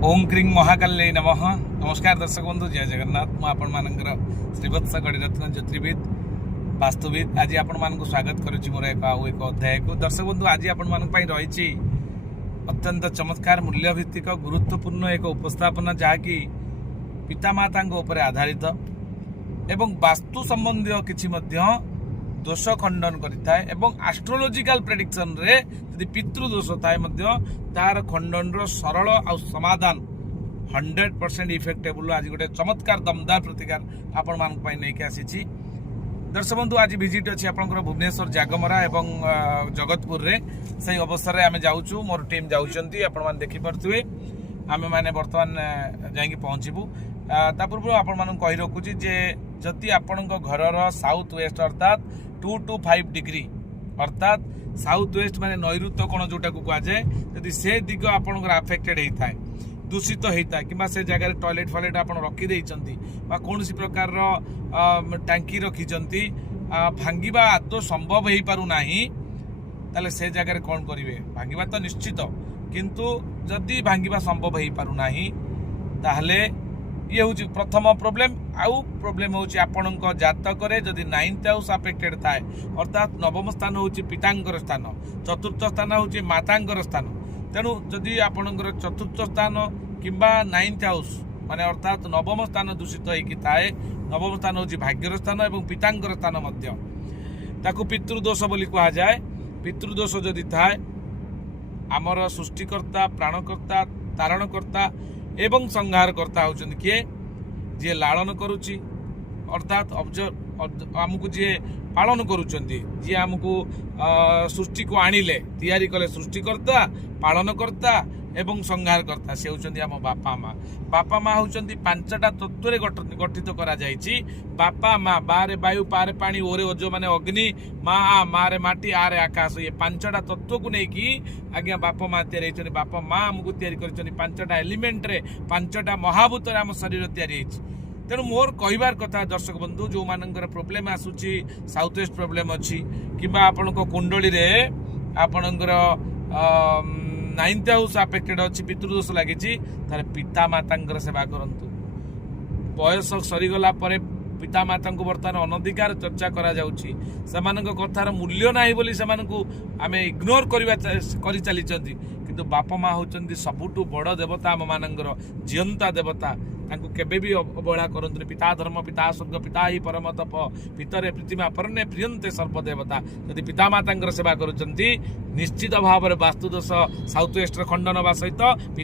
ओम क्रीं महाकाल्यै नमः। नमस्कार दर्शक बंधु, जय जगन्नाथ। मुझे श्रीवत्स गणिरत्न ज्योतिर्विद वास्तुविद आज आपण स्वागत करुच्ची मोर एक अध्याय को। दर्शक बंधु, आज आपण रही अत्यंत चमत्कार मूल्यभित्तिक गुरुत्वपूर्ण एक उपस्थापना जहाँकि पितामाता आधारित एवं वास्तु संबंधी किछि दोष खंडन करिथाय एवं एस्ट्रोलॉजिकल प्रेडिक्शन रे यदि पितृदोष थाए तार खंडन रो सरल आ समाधान 100% इफेक्टेबल आज गोटे चमत्कार दमदार प्रतिकार आपण मान पई नै के आसीची। दर्शक बंधु, आज विजिट अछि आपनकर भुवनेश्वर जागमरा एवं जगतपुर रे। सही अवसर रे आमे जाउछु, मोर टीम जाउचंती, आपण मान देखि परथुवे। आमे माने वर्तमान जाई पहुंचीबू। ता पूर्व आपण मान कहि रखुची जे जति आपणक घरर साउथ वेस्ट अर्थात 2 to 5 डिग्री अर्थात साउथ वेस्ट माने नैऋत्य कोण जोटा को कहा जाए, यदि से दिग आपणकर अफेक्टेड होता है, दूषित होता है कि से जगह टॉयलेट फॉयलेट आप रखी देइचंती बा कोनसी प्रकार टांकी रखिचंती भांगिबा आदौ संभव हो पारु नाही, ताले से जगह कौन करिवे? भांगिबा तो निश्चित, किंतु जदि भांगिबा संभव हो पारु नाही ताहले ये हूँ प्रथम प्रोब्लेम। आउ प्रोब्लेम हूँ आपणक जातक जदि 9th हाउस अफेक्टेड थाए अर्थात नवम स्थान हूँ पितांकर स्थान, चतुर्थ स्थान हूँ मातांकर स्थान। तेणु जदि आपणकर चतुर्थ स्थान किंबा 9th हाउस माने अर्थात नवम स्थान दूषित होइकी थाए, नवम स्थान हूँ भाग्यर स्थान एवं पितांकर स्थान मध्य ताकू पितृदोष बोली कहा जाए। पितृदोष जदि थाए आमर सृष्टिकर्ता, प्राणकर्ता, तारणकर्ता एवं संहारकर्ता होचंदी किए? जे लालन करुची अर्थात आमको जी पालन करुचंदी, जी आमको सृष्टि को आनिले तैयारी कले सृष्टिकर्ता, पालनकर्ता एवं संहारकर्ता से होचंदी आम बापा माँ। बापा माँ होचंदी 5टा तत्व गठित करा जायछि। बापा माँ, बारे वायु, पारे पानी, ओरे ओजो माने अग्नि, माँ मारे माटी, आरे आकाश, ये 5टा तत्व को लेकी आज्ञा बापा माँ तैयारी होचंदी। बापा माँ आमको तैयारी करचंदी 5टा एलिमेंट रे, 5टा महाभूत रे आम शरीर तैयारी होछि। तेणु मोर कहबार कथा दर्शक बंधु, जो मानकर प्रोब्लेम आसुची साउथ वेस्ट प्रोब्लेम अच्छी किंबा आपणक कुंडली रे आपणकर 9th हाउस अफेक्टेड अच्छी, पितृदोष लगी, तार पिता माता सेवा करंतु। बयस सरीगला परे पिता माता बर्तमान अनधिकार चर्चा करा जाउची, सेमानक कथार मूल्य नाही बोली सेमानकु आमे इग्नोर करी चलीचंती, किंतु बापा माँ होचंती सबुठु बड़ देवता आम मानकर, जीवंता देवता। तांको केबे भी अवहेला करंतु। पिता धर्म, पिता स्वर्ग, पिता ही परम तप, पितरे प्रीतिमा परने प्रियंते सर्वदेवता। यदि पिता माता सेवा करुचंती निश्चित भाव में वास्तुदोष साउथ वेस्ट खंडन सहित